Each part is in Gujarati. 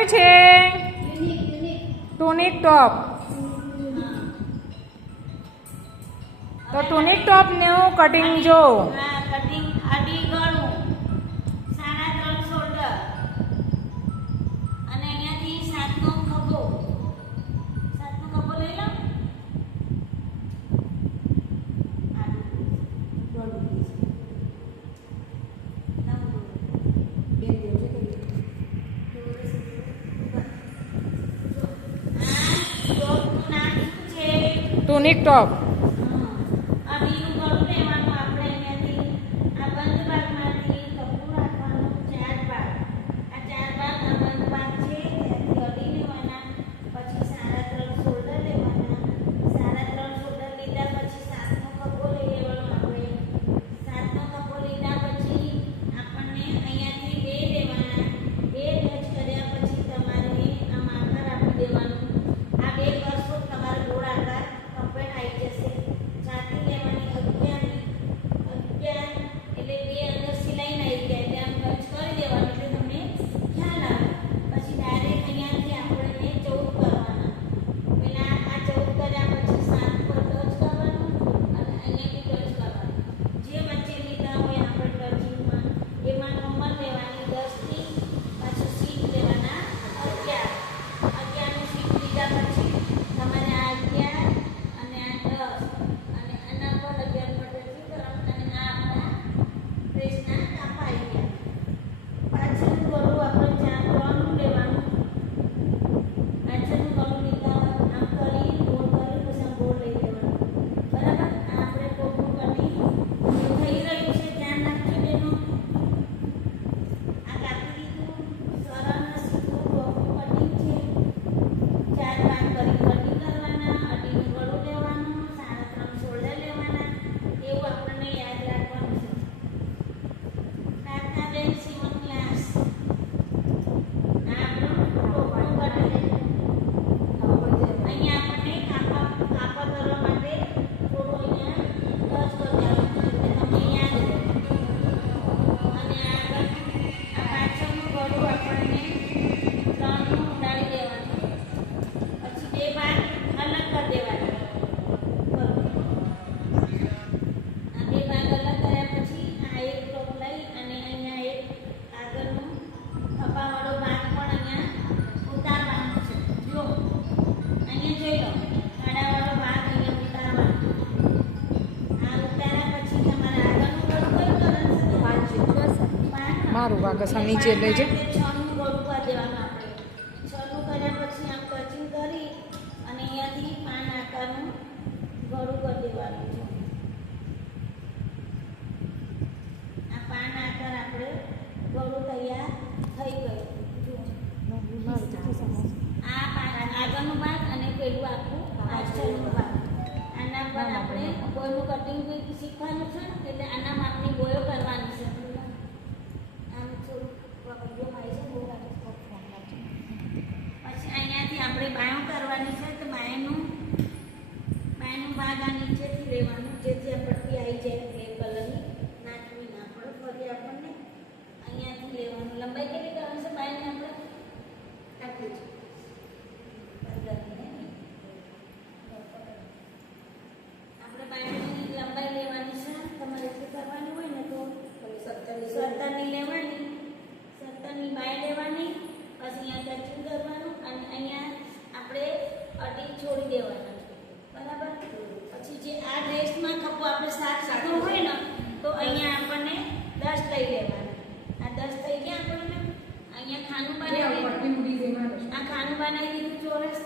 કયું છે? ટુનિક ટોપ. તો ટુનિક ટોપનું કટિંગ જો. કટિંગ આડી ગળું 3.5 શોલ્ડર અને અહીંયાથી 7નો ખભો લઈ લો. ટુનિક ટોપ. આડીનું ગળું લેવાનું આપણે અહીંયાથી આ બંધ ભાગમાંથી કપડું રાખવાનું 4 ભાગ. આ 4 ભાગ આ બંધ ભાગ છે ત્યાંથી અડી લેવાના. પછી 3.5 શોલ્ડર લેવાના. 3.5 શોલ્ડર લીધા પછી 7નો ખભો લઈ લેવાનો આપણે. 7નો ખભો લીધા પછી આપણને અહીંયાથી 2 લેવાના. 2 ટચ કર્યા પછી તમારે આ માર્કર આપી દેવાનું. આ 2 કરશો તમારો ગોળ આકાર કમ્પ્લીટ આવી જશે. છાતી લેવાની 11 એટલે 2 અંદર સિલાઈ આવી જાય એટલે આમ ટચ કરી દેવાનું એટલે તમને ખ્યાલ આવે. પછી ડાયરેક્ટ અહીંયાથી આપણે 14 કરવાના. પહેલા આ 14 કર્યા પછી 7 પર ટચ કરવાનું અને અહીંયાથી ટચ કરવાનું. જે વચ્ચે લીધા હોય આપણે ટચિંગમાં એમાં નંબર લેવાની 10 થી પછી સીટ લેવાના 11નું સીટ લીધા પછી તમારે આ 11 અને આ 10 અને આના પર 11 પર ટચિંગ કરવાનું અને આ આપણા ડ્રેસના કાપા આવી ગયા. પાછળનું ગળું આપણે 3 લેવાનું. પાછળનું ગળું લીધા આમ કરી ગોળ કરી પછી આમ ગોળ લઈ લેવાનું. બરાબર. આ આપણે કોકનું કટિંગ થઈ રહ્યું છે ધ્યાન રાખજો બેનો. આ કાપી દીધું સરળ અને સીધું કોકનું કટિંગ છે. 4 ભાગ કરી કટિંગ કરવાના. અડીનું ગળું લેવાનું. 3.5 શોલ્ડર લેવાના. એવું આપણને યાદ રાખવાનું છે. પ્રાર્થના બેન સીવણ ક્લાસ. આ આપણું ટોપનું કટિંગ. અહીંયા આપણને કાપા કરવા માટે થોડું અહીંયા ટચ કરી દેવાનું એટલે તમને યાદ રહે. અને આગળ આ પાછળનું ગળું આપણને 3નું ઉડાડી દેવાનું. પછી 2 ભાગ અલગ કરી દેવાના. બરોબર. આ 2 ભાગ અલગ કર્યા પછી આ એક ટોપ લઈ અને અહીંયા એક આગળનું ખભાવાળો ભાગ પણ અહીંયા ઉતારવાનો છે. જો અહીંયા જોઈ લો ખાડાવાળો ભાગ અહીંયા ઉતારવાનો. આ ઉતાર્યા પછી તમારે આગળનું ગળું કયું કરવાનું છે? મારું વાગસા નીચે લેજે. 6નું ગળું કરી દેવાનું આપણે. 6નું કર્યા પછી આમ ટચિંગ કરી અને અહીંયાથી પાન આકારનું ગળું કરી દેવાનું છે. આ પાન આકાર આપણે ગળું તૈયાર થઈ ગયું. આ આગળનો ભાગ અને પેલું આખું પાછળનું ભાગ. આના પર આપણે બોયનું કટિંગ શીખવાનું છે એટલે આના માપની બોયો કરવાની છે. આમ થોડું પ્રોબ્લેમ આવી છે બહુ પછી અહીંયાથી આપણે બાયું કરવાની છે તો બાયનું ભાગ આ નીચેથી લેવાનું જેથી આ પટ્ટી આવી જાય ગ્રે કલરની નાખવી ના પડે. ફરી આપણને અહીંયાથી લેવાનું. લંબાઈ કેટલી કરવાની છે બાયની આપણે? આટલી જ 15 આપણે બાયની લંબાઈ લેવાની છે. તમારે એટલી કરવાની હોય ને તો 17ની લેવાની. 17ની બાય લેવાની. પછી અહીંયા ટચિંગ કરવાનું અને અહીંયા આપણે અડી છોડી દેવાના. બરાબર. પછી જે આ ડ્રેસમાં ખભો આપણે 7 સીધો હોય ને તો અહીંયા આપણને 10 લઈ લેવાના. આ 10 થઈ ગયા આપણને. અહીંયા ખાનું બનાવી આ ખાનું બનાવી દીધું ચોરસ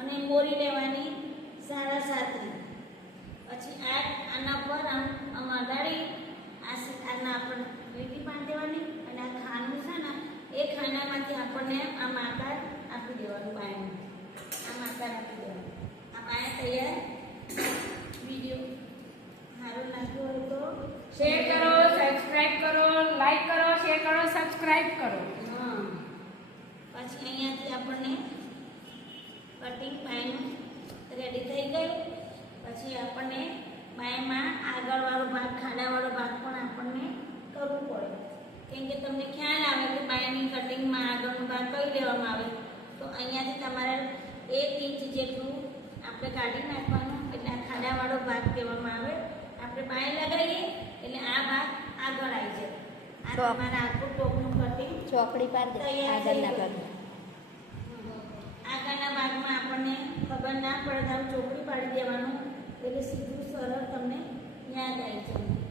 અને મોરી લેવાની 7.5. પછી આના પર આમ અડાડી આના આપણે લીટી બાંધી દેવાની અને આ ખાનું છે ને એ ખાનામાંથી આપણને આ માકાર આપી દેવાનું. બાયનું આ માકાર આપી દેવાનું. આ બાય તૈયાર. વિડીયો સારો લાગ્યો હોય તો શેર કરો, સબસ્ક્રાઇબ કરો, લાઈક કરો, શેર કરો, સબસ્ક્રાઇબ કરો. હા. પછી અહીંયાથી આપણને કટિંગ બાયનું રેડી થઈ ગયું. પછી આપણને બાયમાં આગળવાળો ભાગ ખાડાવાળો ભાગ પણ આપણને કરવું પડે. કેમ કે તમને ખ્યાલ આવે કે બાયની કટિંગમાં આગળનો ભાગ કઈ લેવામાં આવે તો અહીંયાથી તમારે 1 ઇંચ જેટલું આપણે કાઢી નાખવાનું, એટલે આ ખાડાવાળો ભાગ કહેવામાં આવે. આપણે બાય લગાવીએ એટલે આ ભાગ આગળ આવી જાય. આ તમારા આખું ટોપનું કટિંગ ચોકડી પાર દે આગળના ભાગમાં. આગળના ભાગમાં આપણને ખબર ના પડે તો ચોકડી પાડી દેવાનું, એટલે સીધું સરળ તમને યાદ આવી જાય.